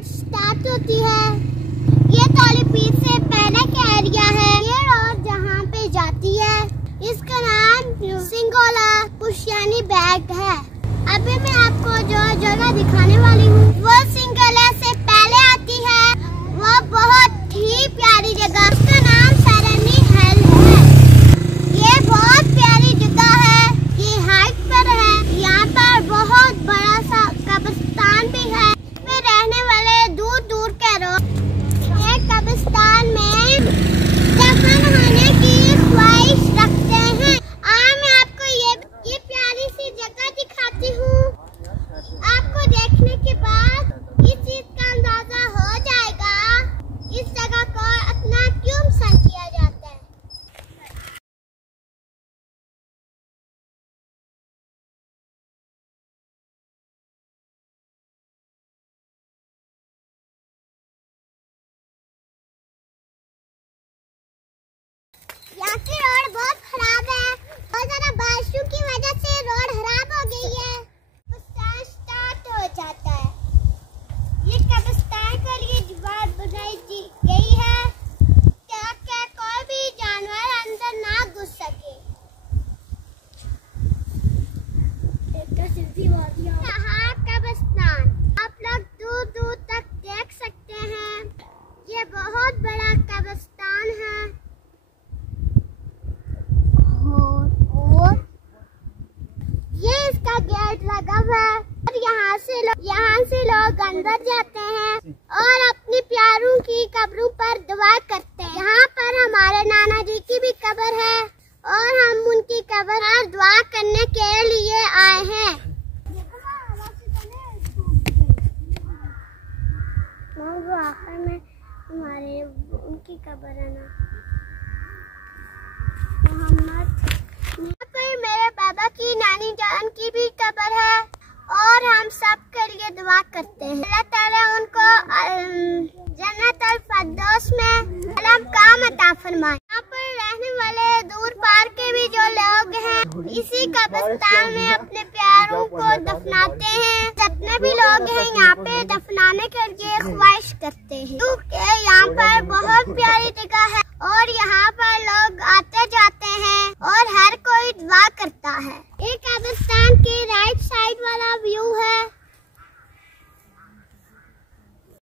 Road start होती है। ये तौलीपीर से पहले का एरिया है। ये रोड जहाँ पे जाती है इसका नाम सिंगोला पुशियानी बैग है। अभी मैं आपको जो जगह दिखाने वाली हूँ वो सिंगोला से पहले आती है। वो बहुत ही प्यारी जगह, उसका नाम सरनी हिल है। ये बहुत प्यारी जगह है, ये हाइट पर है। यहाँ पर बहुत बड़ा सा कब्रिस्तान भी है। इसमें रहने वाले दूर दूर के लोग एक कब्रिस्तान में दफन होने की ख्वाहिश रखते हैं। आज मैं आपको ये प्यारी सी जगह दिखाती हूँ। आपको देखने के बाद इस चीज का अंदाजा हो जाएगा इस जगह को अपना क्यों पसंद किया जाता है। यहाँ की रोड बहुत खराब है, बहुत ज्यादा बारिशों की वजह से रोड खराब हो गई है। कब्रिस्तान स्टार्ट हो जाता है। ये कब्रिस्तान के लिए दीवार बनाई गई है ताकि कोई भी जानवर अंदर ना घुस सके। यहाँ कब्रिस्तान आप लोग दूर दूर तक देख सकते हैं। ये बहुत बड़ा कब्रिस्तान है और ये इसका गेट लगा हुआ है और यहाँ से लोग अंदर जाते हैं और अपनी प्यारों की कब्रों पर दुआ करते हैं। यहाँ पर हमारे नाना जी की भी कब्र है और हम उनकी कब्र पर दुआ करने के लिए आए हैं। वो आखिर में हमारे उनकी कब्र है ना मोहम्मद। यहाँ पर मेरे बाबा की नानी जान की भी कब्र है और हम सब के लिए दुआ करते हैं। अल्लाह ताला उनको जन्नतुल फिरदौस में आला मकाम अता फरमाए। यहाँ पर रहने वाले दूर पार के भी जो लोग हैं इसी कब्रिस्तान में अपने प्यारों को दफनाते हैं। जितने भी लोग हैं यहाँ पे दफनाने के लिए ख्वाहिश करते हैं क्योंकि यहाँ पर बहुत प्यारी जगह